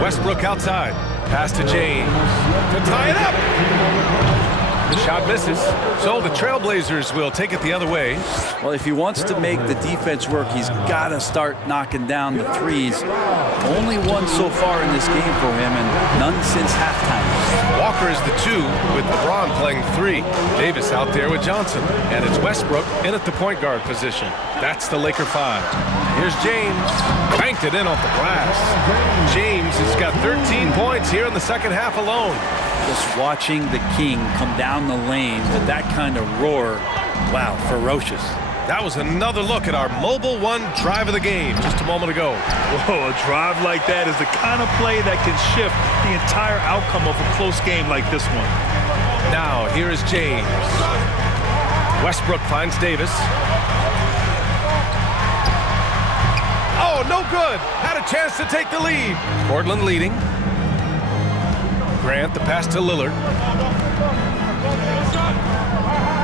Westbrook outside. Pass to James to tie it up. The shot misses, so the Trailblazers will take it the other way. Well, if he wants to make the defense work, he's got to start knocking down the threes. Only one so far in this game for him, and none since halftime. Walker is the 2, with LeBron playing 3. Davis out there with Johnson, and it's Westbrook in at the point guard position. That's the Laker 5. Here's James. Banked it in off the glass. James has got 13 points here in the second half alone. Just watching the King come down the lane with that kind of roar, wow, ferocious. That was another look at our Mobile One drive of the game just a moment ago. Whoa, a drive like that is the kind of play that can shift the entire outcome of a close game like this one. Now, here is James. Westbrook finds Davis. Oh, no good. Had a chance to take the lead. Portland leading. Grant, the pass to Lillard.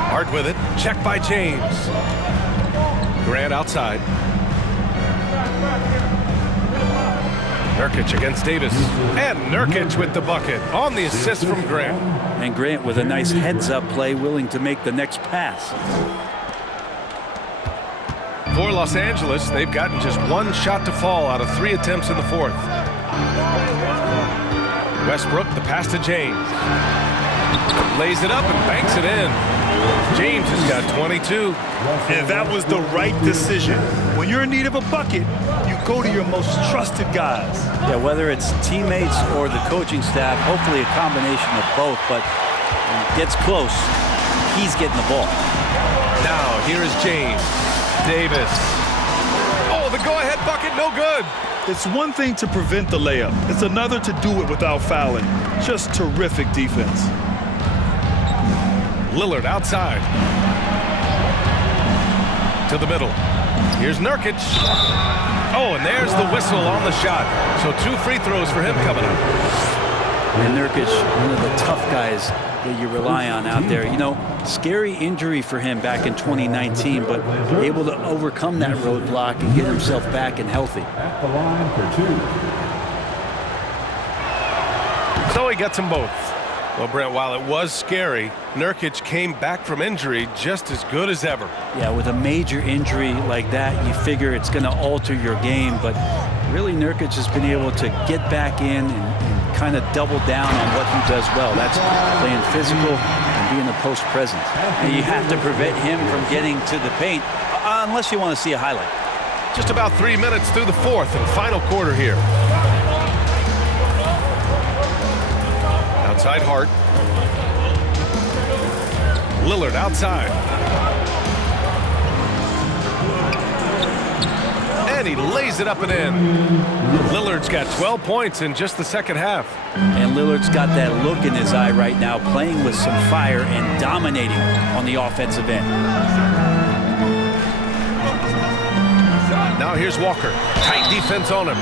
Hart with it. Check by James. Grant outside. Nurkic against Davis. And Nurkic with the bucket on the assist from Grant. And Grant with a nice heads-up play, willing to make the next pass. For Los Angeles, they've gotten just one shot to fall out of 3 attempts in the fourth. Westbrook, the pass to James. Lays it up and banks it in. James has got 22. And that was the right decision. When you're in need of a bucket, you go to your most trusted guys. Yeah, whether it's teammates or the coaching staff, hopefully a combination of both, but when it gets close, he's getting the ball. Now, here is James. Davis. Oh, the go-ahead bucket, no good. It's one thing to prevent the layup. It's another to do it without fouling. Just terrific defense. Lillard outside. To the middle. Here's Nurkic. Oh, and there's the whistle on the shot. So 2 free throws for him coming up. And Nurkic, one of the tough guys that you rely on out there. You know, scary injury for him back in 2019, but able to overcome that roadblock and get himself back and healthy. At the line for 2. So he gets them both. Well, Brent, while it was scary, Nurkic came back from injury just as good as ever. Yeah, with a major injury like that, you figure it's going to alter your game, but really Nurkic has been able to get back in and kind of double down on what he does well. That's playing physical and being a post presence. And you have to prevent him from getting to the paint unless you want to see a highlight. Just about 3 minutes through the fourth and final quarter here. Outside Hart. Lillard outside. And he lays it up and in. Lillard's got 12 points in just the second half. And Lillard's got that look in his eye right now, playing with some fire and dominating on the offensive end. Now here's Walker. Tight defense on him.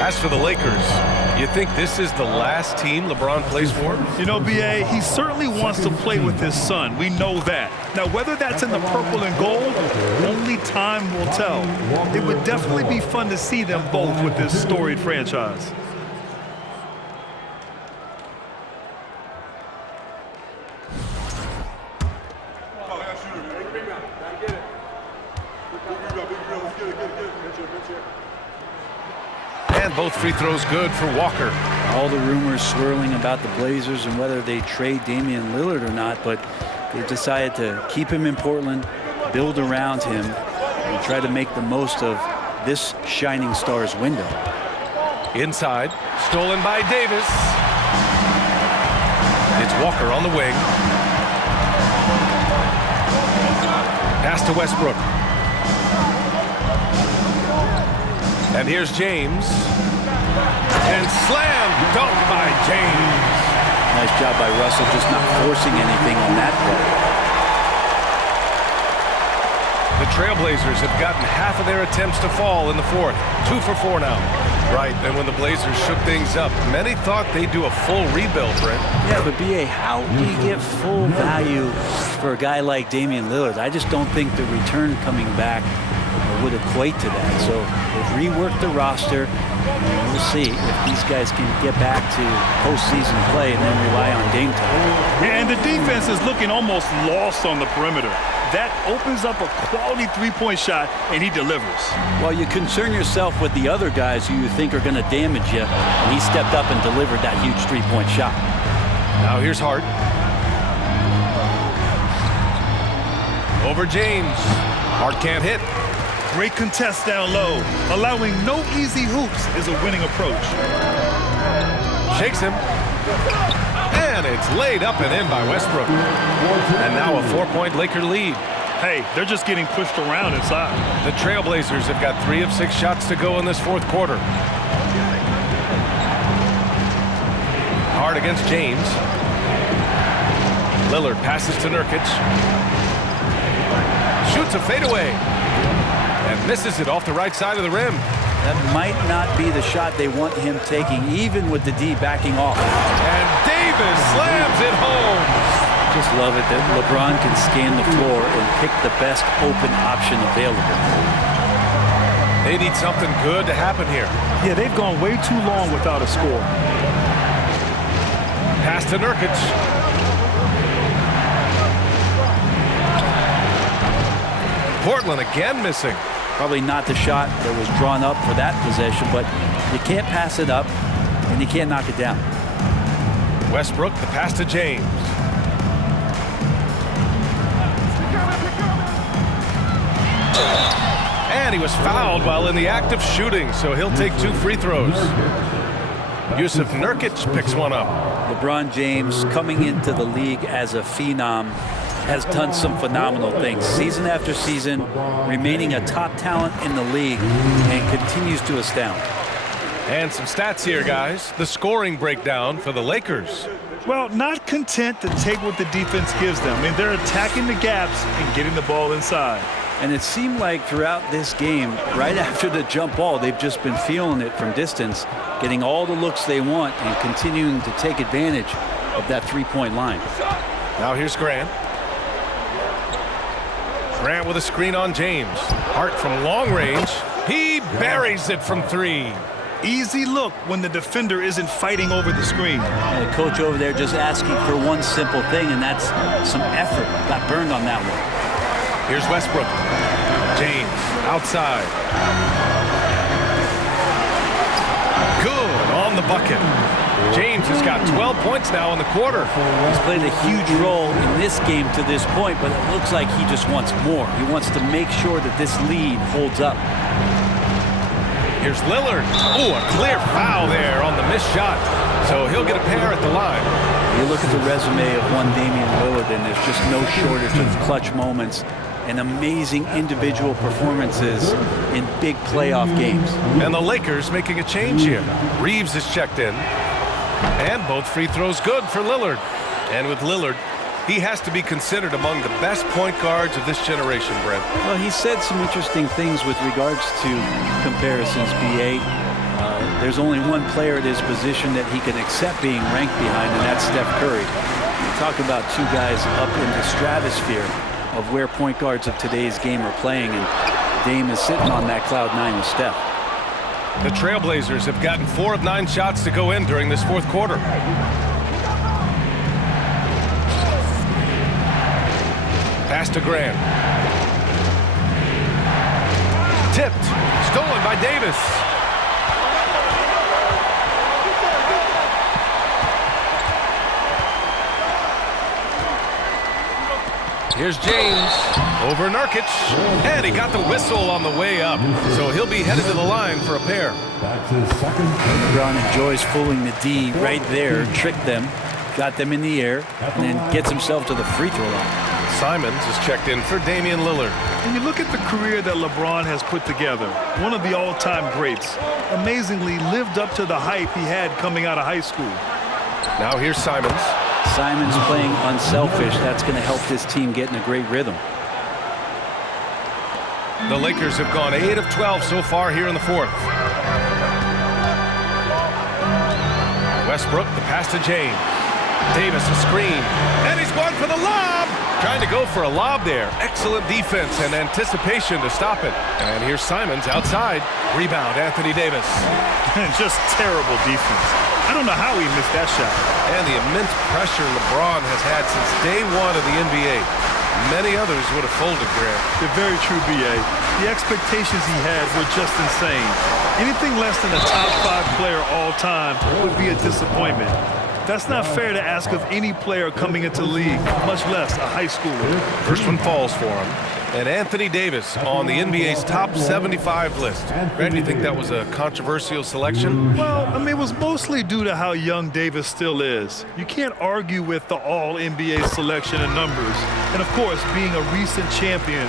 As for the Lakers, you think this is the last team LeBron plays for? You know, B.A., he certainly wants to play with his son. We know that. Now, whether that's in the purple and gold, only time will tell. It would definitely be fun to see them both with this storied franchise. And both free throws good for Walker. All the rumors swirling about the Blazers and whether they trade Damian Lillard or not, but they've decided to keep him in Portland, build around him, and try to make the most of this shining star's window. Inside, stolen by Davis. It's Walker on the wing. Pass to Westbrook. And here's James. And slam dunk by James. Nice job by Russell, just not forcing anything on that play. The Trailblazers have gotten half of their attempts to fall in the fourth. 2 for 4 now. Right, and when the Blazers shook things up, many thought they'd do a full rebuild, Brent. Yeah, but B.A., how do you get full value for a guy like Damian Lillard? I just don't think the return coming back would equate to that. So they've reworked the roster. We'll see if these guys can get back to postseason play and then rely on Dame time. And the defense is looking almost lost on the perimeter. That opens up a quality three-point shot, and he delivers. Well, you concern yourself with the other guys who you think are going to damage you, and he stepped up and delivered that huge three-point shot. Now here's Hart. Over James. Hart can't hit. Great contest down low. Allowing no easy hoops is a winning approach. Shakes him. And it's laid up and in by Westbrook. And now a 4-point Laker lead. Hey, they're just getting pushed around inside. The Trailblazers have got 3 of 6 shots to go in this fourth quarter. Hart against James. Lillard passes to Nurkic. Shoots a fadeaway. And misses it off the right side of the rim. That might not be the shot they want him taking, even with the D backing off. And Davis slams it home. Just love it that LeBron can scan the floor and pick the best open option available. They need something good to happen here. Yeah, they've gone way too long without a score. Pass to Nurkic. Portland again missing. Probably not the shot that was drawn up for that possession, but you can't pass it up and you can't knock it down. Westbrook, the pass to James. And he was fouled while in the act of shooting, so he'll take 2 free throws. Yusuf Nurkic picks one up. LeBron James, coming into the league as a phenom, has done some phenomenal things season after season, remaining a top talent in the league, and continues to astound. And some stats here, guys. The scoring breakdown for the Lakers. Well, not content to take what the defense gives them. I mean, they're attacking the gaps and getting the ball inside. And it seemed like throughout this game, right after the jump ball, they've just been feeling it from distance, getting all the looks they want and continuing to take advantage of that three-point line. Now here's Grant. Grant with a screen on James. Hart from long range. He buries it from 3. Easy look when the defender isn't fighting over the screen. And the coach over there just asking for one simple thing, and that's some effort. Got burned on that one. Here's Westbrook. James outside. Good on the bucket. James has got 12 points now in the quarter. He's played a huge role in this game to this point, but it looks like he just wants more. He wants to make sure that this lead holds up. Here's Lillard. Oh, a clear foul there on the missed shot. So he'll get a pair at the line. You look at the resume of one Damian Lillard, and there's just no shortage of clutch moments and amazing individual performances in big playoff games. And the Lakers making a change here. Reeves is checked in. And both free throws good for Lillard. And with Lillard, he has to be considered among the best point guards of this generation, Brent. Well, he said some interesting things with regards to comparisons, B.A. There's only one player at his position that he can accept being ranked behind, and that's Steph Curry. Talk about 2 guys up in the stratosphere of where point guards of today's game are playing, and Dame is sitting on that cloud 9 with Steph. The Trailblazers have gotten 4 of 9 shots to go in during this fourth quarter. Pass to Grant. Tipped. Stolen by Davis. Here's James over Nurkic, and he got the whistle on the way up, so he'll be headed to the line for a pair. That's his second. LeBron enjoys fooling the D right there, tricked them, got them in the air, and then gets himself to the free throw line. Simons is checked in for Damian Lillard. When you look at the career that LeBron has put together, one of the all-time greats, amazingly lived up to the hype he had coming out of high school. Now here's Simons. Simons playing unselfish. That's going to help this team get in a great rhythm. The Lakers have gone 8 of 12 so far here in the fourth. Westbrook, the pass to James. Davis, a screen. And he's going for the lob. Trying to go for a lob there. Excellent defense and anticipation to stop it. And here's Simons outside. Rebound, Anthony Davis. Just terrible defense. I don't know how he missed that shot. And the immense pressure LeBron has had since day one of the NBA. Many others would have folded, Grant. They're very true, B.A. The expectations he had were just insane. Anything less than a top 5 player all time would be a disappointment. That's not fair to ask of any player coming into the league, much less a high schooler. First one falls for him. And Anthony Davis on the NBA's top 75 list. Grant, do you think that was a controversial selection? Well, I mean, it was mostly due to how young Davis still is. You can't argue with the all-NBA selection and numbers. And, of course, being a recent champion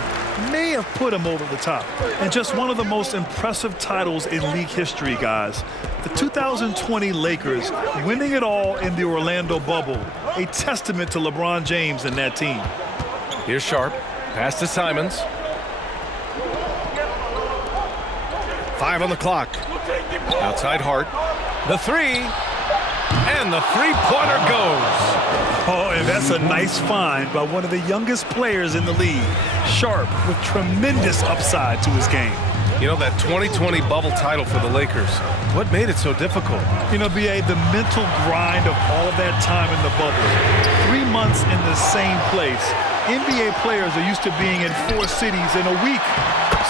may have put him over the top. And just one of the most impressive titles in league history, guys. The 2020 Lakers winning it all in the Orlando bubble. A testament to LeBron James and that team. Here's Sharp. Pass to Simons. 5 on the clock. Outside Hart. The three. And the three-pointer goes. Oh, and that's a nice find by one of the youngest players in the league. Sharp with tremendous upside to his game. You know, that 2020 bubble title for the Lakers, what made it so difficult? You know, B.A., the mental grind of all that time in the bubble. 3 months in the same place. NBA players are used to being in 4 cities in a week.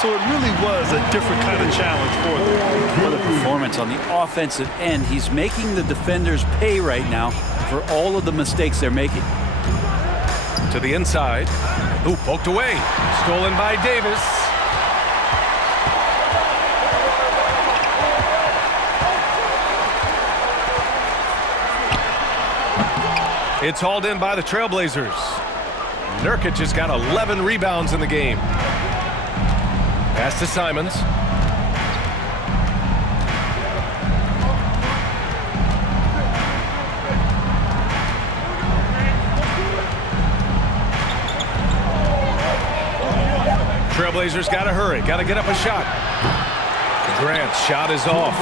So it really was a different kind of challenge for them. What a performance on the offensive end. He's making the defenders pay right now for all of the mistakes they're making. To the inside. Ooh, poked away. Stolen by Davis. It's hauled in by the Trailblazers. Nurkic has got 11 rebounds in the game. Pass to Simons. Trailblazers got to hurry. Got to get up a shot. Grant's shot is off.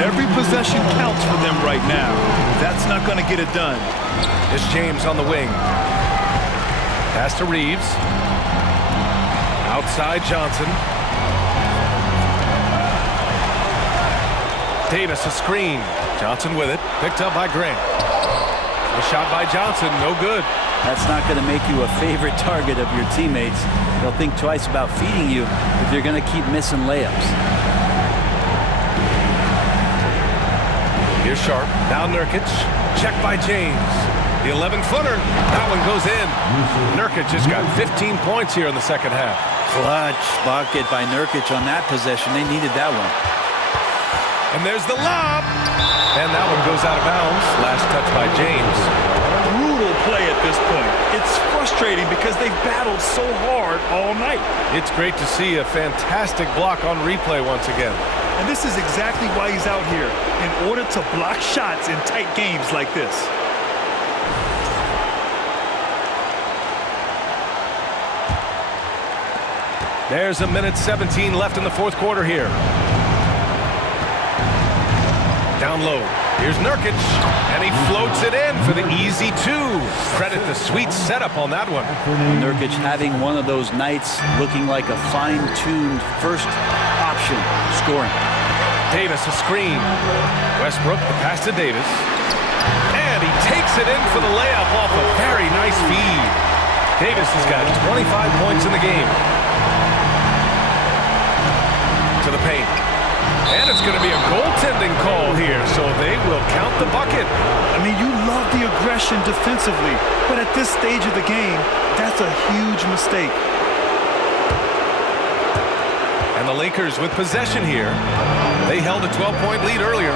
Every possession counts for them right now. That's not going to get it done. It's James on the wing. Pass to Reeves. Outside Johnson. Davis a screen. Johnson with it. Picked up by Grant. A shot by Johnson. No good. That's not going to make you a favorite target of your teammates. They'll think twice about feeding you if you're going to keep missing layups. Here's Sharp. Now Nurkic. Check by James. The 11-footer. That one goes in. Nurkic just got 15 points here in the second half. Clutch bucket by Nurkic on that possession. They needed that one. And there's the lob. And that one goes out of bounds. Last touch by James. Brutal play at this point. It's frustrating because they've battled so hard all night. It's great to see a fantastic block on replay once again. And this is exactly why he's out here, in order to block shots in tight games like this. There's a minute 17 left in the fourth quarter here. Down low. Here's Nurkic, and he floats it in for the easy 2. Credit the sweet setup on that one. Nurkic having one of those nights looking like a fine-tuned first option scoring. Davis a screen. Westbrook, the pass to Davis. And he takes it in for the layup off a very nice feed. Davis has got 25 points in the game. To the paint. And it's going to be a goaltending call here, so they will count the bucket. I mean, you love the aggression defensively, but at this stage of the game, that's a huge mistake. And the Lakers with possession here. They held a 12-point lead earlier.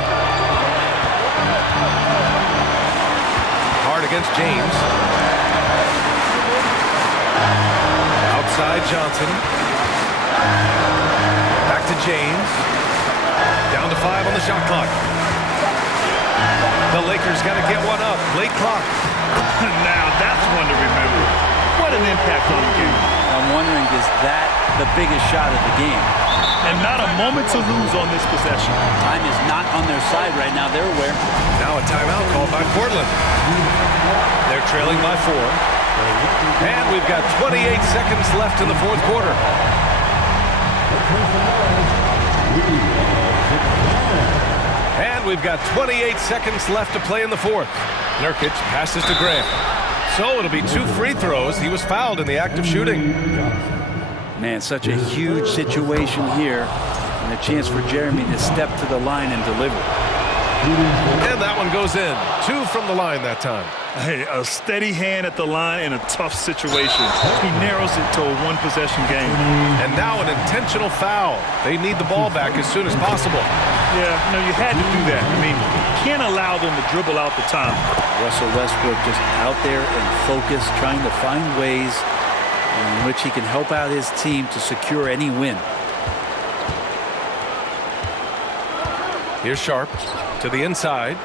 Hard against James. Outside Johnson. Back to James. Down to 5 on the shot clock. The Lakers got to get one up. Late clock. Now that's one to remember. What an impact on the game. I'm wondering, is that the biggest shot of the game? And not a moment to lose on this possession. Time is not on their side right now. They're aware. Now a timeout called by Portland. They're trailing by 4. And we've got 28 seconds left in the fourth quarter. And we've got 28 seconds left to play in the fourth. Nurkic passes to Graham. So it'll be 2 free throws. He was fouled in the act of shooting. Man, such a huge situation here. And a chance for Jeremy to step to the line and deliver. And that one goes in. 2 from the line that time. Hey, a steady hand at the line in a tough situation. He narrows it to a one-possession game. And now an intentional foul. They need the ball back as soon as possible. Yeah, no, you had to do that. I mean, you can't allow them to dribble out the time. Russell Westbrook just out there and focused, trying to find ways in which he can help out his team to secure any win. Here's Sharp to the inside.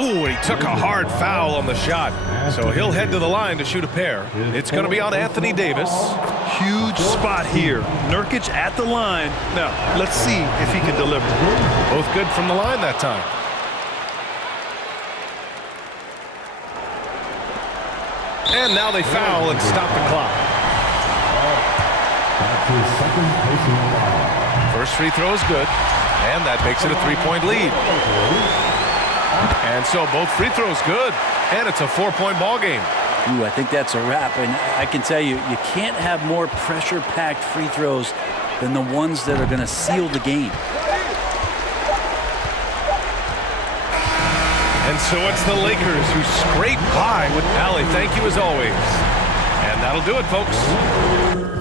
Ooh, he took a hard foul on the shot. So he'll head to the line to shoot a pair. It's going to be on Anthony Davis. Huge spot here. Nurkic at the line. Now, let's see if he can deliver. Both good from the line that time. And now they foul and stop the clock. First free throw is good. And that makes it a 3-point lead. And so both free throws good. And it's a 4-point ball game. Ooh, I think that's a wrap. And I can tell you, you can't have more pressure-packed free throws than the ones that are going to seal the game. And so it's the Lakers who scrape by with Allie. Thank you as always. And that'll do it, folks.